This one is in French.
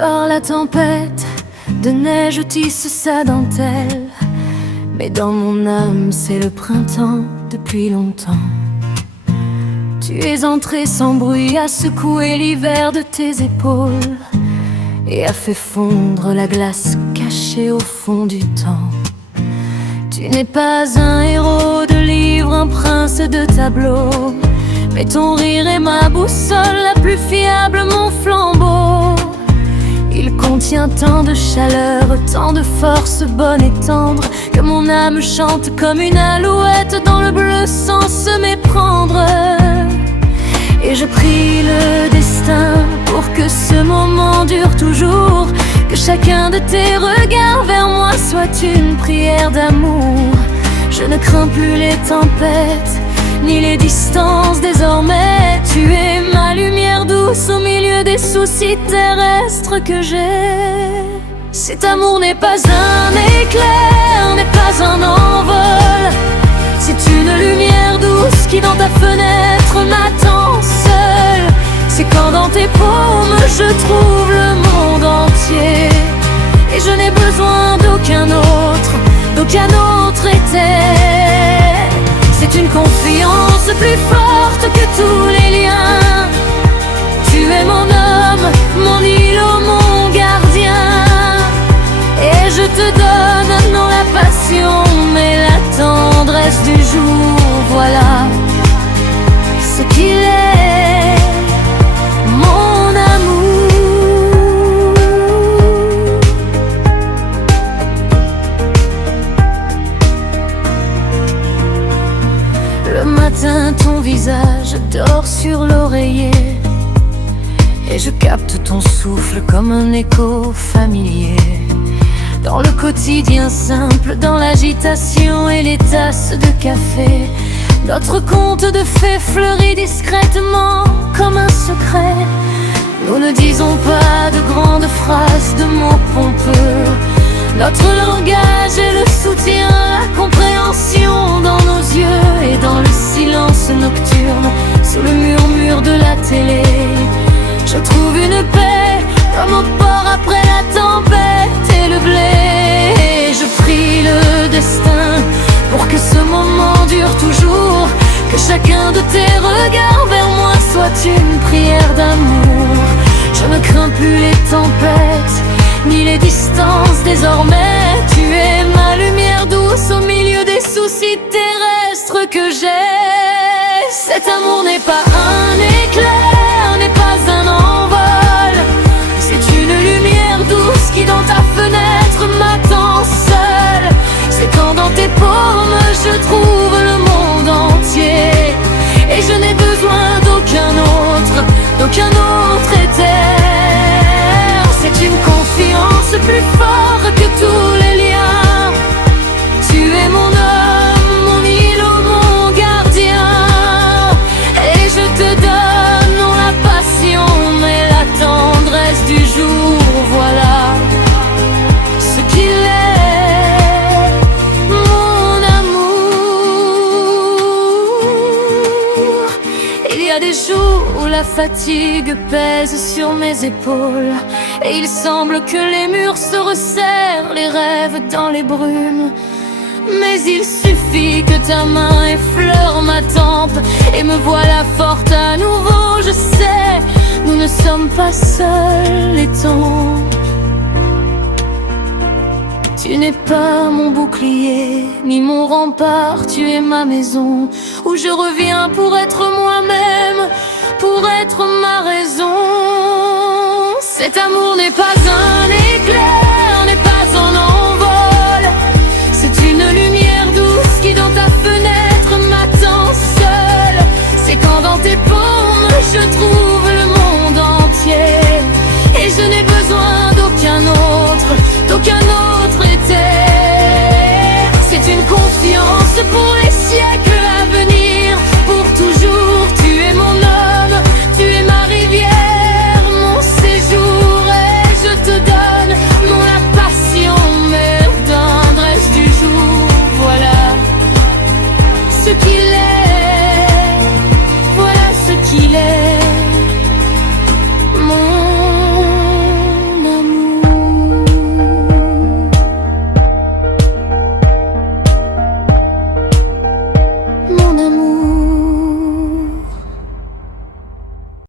Dehors la tempête de neige tisse sa dentelle, mais dans mon âme c'est le printemps depuis longtemps. Tu es entré sans bruit, à secouer l'hiver de tes épaules et a fait fondre la glace cachée au fond du temps. Tu n'es pas un héros de livre, un prince de tableau, mais ton rire est ma boussole, la plus fiable, mon flambeau. Il contient tant de chaleur, tant de force bonne et tendre, que mon âme chante comme une alouette dans le bleu sans se méprendre. Et je prie le destin pour que ce moment dure toujours, que chacun de tes regards vers moi soit une prière d'amour. Je ne crains plus les tempêtes, ni les distances désormais. Tu es ma lumière douce au milieu des soucis terrestres que j'ai. Cet amour n'est pas un éclair, n'est pas un envol. C'est une lumière douce qui dans ta fenêtre m'attend seule. C'est quand dans tes paumes je trouve le monde entier, et je n'ai besoin d'aucun autre été. C'est une confiance plus forte que tous les liens. Tu es mon homme, mon îlot, mon gardien, et je te donne non la passion mais la tendresse du jour. Voilà ce qu'il est, mon amour. Le matin ton visage dort sur l'oreiller, et je capte ton souffle comme un écho familier. Dans le quotidien simple, dans l'agitation et les tasses de café, notre conte de fées fleurit discrètement comme un secret. Nous ne disons pas de grandes phrases, de mots pompeux. Notre langage est le soutien, la compréhension dans nos yeux, et dans le silence nocturne, sous le murmure de la télé, je trouve une paix comme au port après la tempête et le blé. Je prie le destin pour que ce moment dure toujours, que chacun de tes regards vers moi soit une prière d'amour. Je ne crains plus les tempêtes, ni les distances désormais. Tu es ma lumière douce au milieu des soucis terrestres que j'ai. Cet amour n'est pas un éclair, n'est pas un envol. C'est une lumière douce qui dans ta fenêtre m'attend seule. C'est quand dans tes paumes je trouve le monde entier, et je n'ai besoin d'aucun autre été. C'est une confiance plus forte que tous les liens. Tu es mon homme, mon îlot, mon gardien, et je te donne non la passion mais la tendresse du jour. Voilà ce qu'il est, mon amour. Il y a des jours où la fatigue pèse sur mes épaules, et il semble que les murs se resserrent, les rêves dans les brumes. Mais il suffit que ta main effleure ma tempe, et me voilà forte à nouveau. Je sais, nous ne sommes pas seuls, les temps. Tu n'es pas mon bouclier, ni mon rempart. Tu es ma maison, où je reviens pour être moi-même, pour être ma raison. Cet amour n'est pas un éclair, n'est pas un envol. C'est une lumière douce qui dans ta fenêtre m'attend seule. C'est quand dans tes paumes je trouve le monde entier, et je n'ai besoin d'aucun autre été. C'est une confiance pour les siècles à venir, pour toujours. Tu es mon homme, tu es ma rivière, mon séjour, et je te donne non la passion mais la tendresse du jour. Voilà ce qu'il est, voilà ce qu'il est.